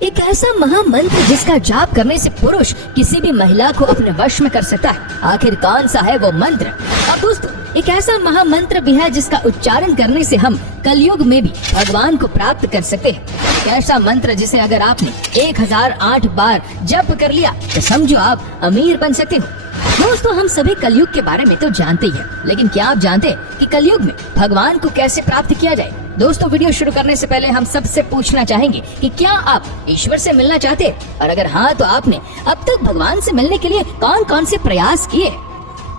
एक ऐसा महामंत्र जिसका जाप करने से पुरुष किसी भी महिला को अपने वश में कर सकता है। आखिर कौन सा है वो मंत्र? और दोस्तों, एक ऐसा महामंत्र भी है जिसका उच्चारण करने से हम कलयुग में भी भगवान को प्राप्त कर सकते हैं। एक ऐसा मंत्र जिसे अगर आपने 1008 बार जप कर लिया तो समझो आप अमीर बन सकते हो। दोस्तों, हम सभी कलयुग के बारे में तो जानते ही हैं, लेकिन क्या आप जानते हैं कि कलयुग में भगवान को कैसे प्राप्त किया जाए? दोस्तों, वीडियो शुरू करने से पहले हम सबसे पूछना चाहेंगे कि क्या आप ईश्वर से मिलना चाहते हैं, और अगर हाँ तो आपने अब तक भगवान से मिलने के लिए कौन कौन से प्रयास किए?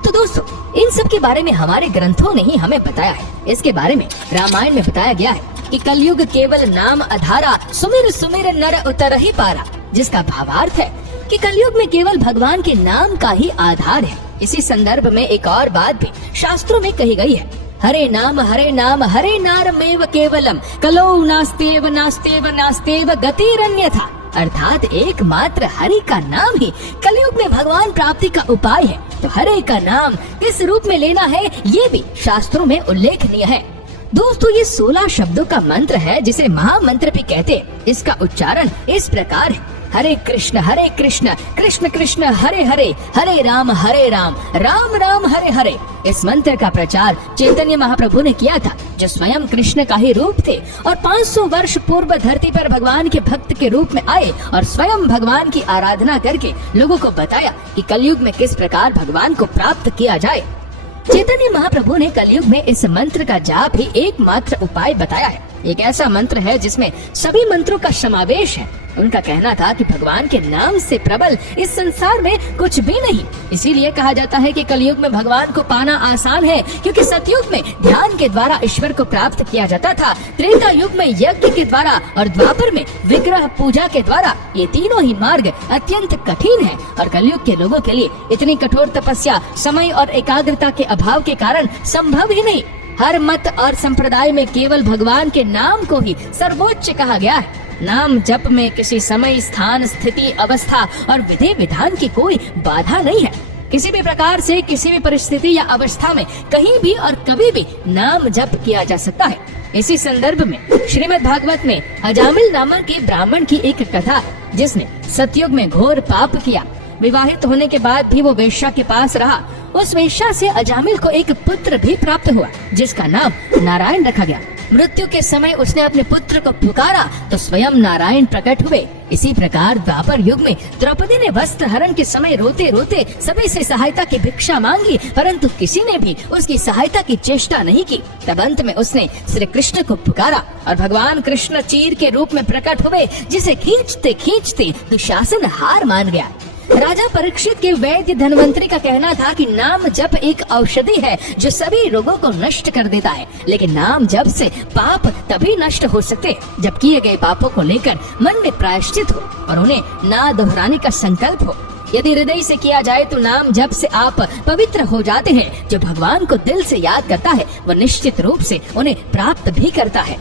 तो दोस्तों, इन सब के बारे में हमारे ग्रंथों ने ही हमें बताया है। इसके बारे में रामायण में बताया गया है कि कलयुग केवल नाम आधारा, सुमिर सुमिर नर उतर ही पारा, जिसका भावार्थ है कि कलयुग में केवल भगवान के नाम का ही आधार है। इसी संदर्भ में एक और बात भी शास्त्रों में कही गई है, हरे नाम हरे नारमेव केवलम कलो नास्तेव नास्तेव नास्तेव गतिरन्यथा, अर्थात एकमात्र हरि का नाम ही कलयुग में भगवान प्राप्ति का उपाय है। तो हरे का नाम किस रूप में लेना है ये भी शास्त्रों में उल्लेखनीय है। दोस्तों, ये 16 शब्दों का मंत्र है जिसे महामंत्र भी कहते हैं। इसका उच्चारण इस प्रकार है, हरे कृष्ण कृष्ण कृष्ण हरे हरे, हरे राम राम राम हरे हरे। इस मंत्र का प्रचार चैतन्य महाप्रभु ने किया था, जो स्वयं कृष्ण का ही रूप थे और 500 वर्ष पूर्व धरती पर भगवान के भक्त के रूप में आए और स्वयं भगवान की आराधना करके लोगों को बताया कि कलयुग में किस प्रकार भगवान को प्राप्त किया जाए। चैतन्य महाप्रभु ने कलयुग में इस मंत्र का जाप ही एकमात्र उपाय बताया है। एक ऐसा मंत्र है जिसमें सभी मंत्रों का समावेश है। उनका कहना था कि भगवान के नाम से प्रबल इस संसार में कुछ भी नहीं। इसीलिए कहा जाता है कि कलयुग में भगवान को पाना आसान है, क्योंकि सतयुग में ध्यान के द्वारा ईश्वर को प्राप्त किया जाता था, त्रेता युग में यज्ञ के द्वारा और द्वापर में विग्रह पूजा के द्वारा। ये तीनों ही मार्ग अत्यंत कठिन है और कलयुग के लोगों के लिए इतनी कठोर तपस्या समय और एकाग्रता के अभाव के कारण संभव ही नहीं। हर मत और संप्रदाय में केवल भगवान के नाम को ही सर्वोच्च कहा गया है। नाम जप में किसी समय, स्थान, स्थिति, अवस्था और विधि विधान की कोई बाधा नहीं है। किसी भी प्रकार से, किसी भी परिस्थिति या अवस्था में कहीं भी और कभी भी नाम जप किया जा सकता है। इसी संदर्भ में श्रीमद् भागवत में अजामिल नामक के ब्राह्मण की एक कथा, जिसने सतयुग में घोर पाप किया, विवाहित होने के बाद भी वो वेश्या के पास रहा। उस वेश्या से अजामिल को एक पुत्र भी प्राप्त हुआ, जिसका नाम नारायण रखा गया। मृत्यु के समय उसने अपने पुत्र को पुकारा तो स्वयं नारायण प्रकट हुए। इसी प्रकार द्वापर युग में द्रौपदी ने वस्त्र हरण के समय रोते रोते सभी से सहायता की भिक्षा मांगी, परंतु किसी ने भी उसकी सहायता की चेष्टा नहीं की। तब अंत में उसने श्री कृष्ण को पुकारा और भगवान कृष्ण चीर के रूप में प्रकट हुए, जिसे खींचते खींचते दुशासन हार मान गया। राजा परीक्षित के वैद्य धन्वंतरी का कहना था कि नाम जप एक औषधि है जो सभी रोगों को नष्ट कर देता है, लेकिन नाम जप से पाप तभी नष्ट हो सकते हैं जब किए गए पापों को लेकर मन में प्रायश्चित हो और उन्हें ना दोहराने का संकल्प हो। यदि हृदय से किया जाए तो नाम जप से आप पवित्र हो जाते हैं। जो भगवान को दिल से याद करता है वह निश्चित रूप से उन्हें प्राप्त भी करता है।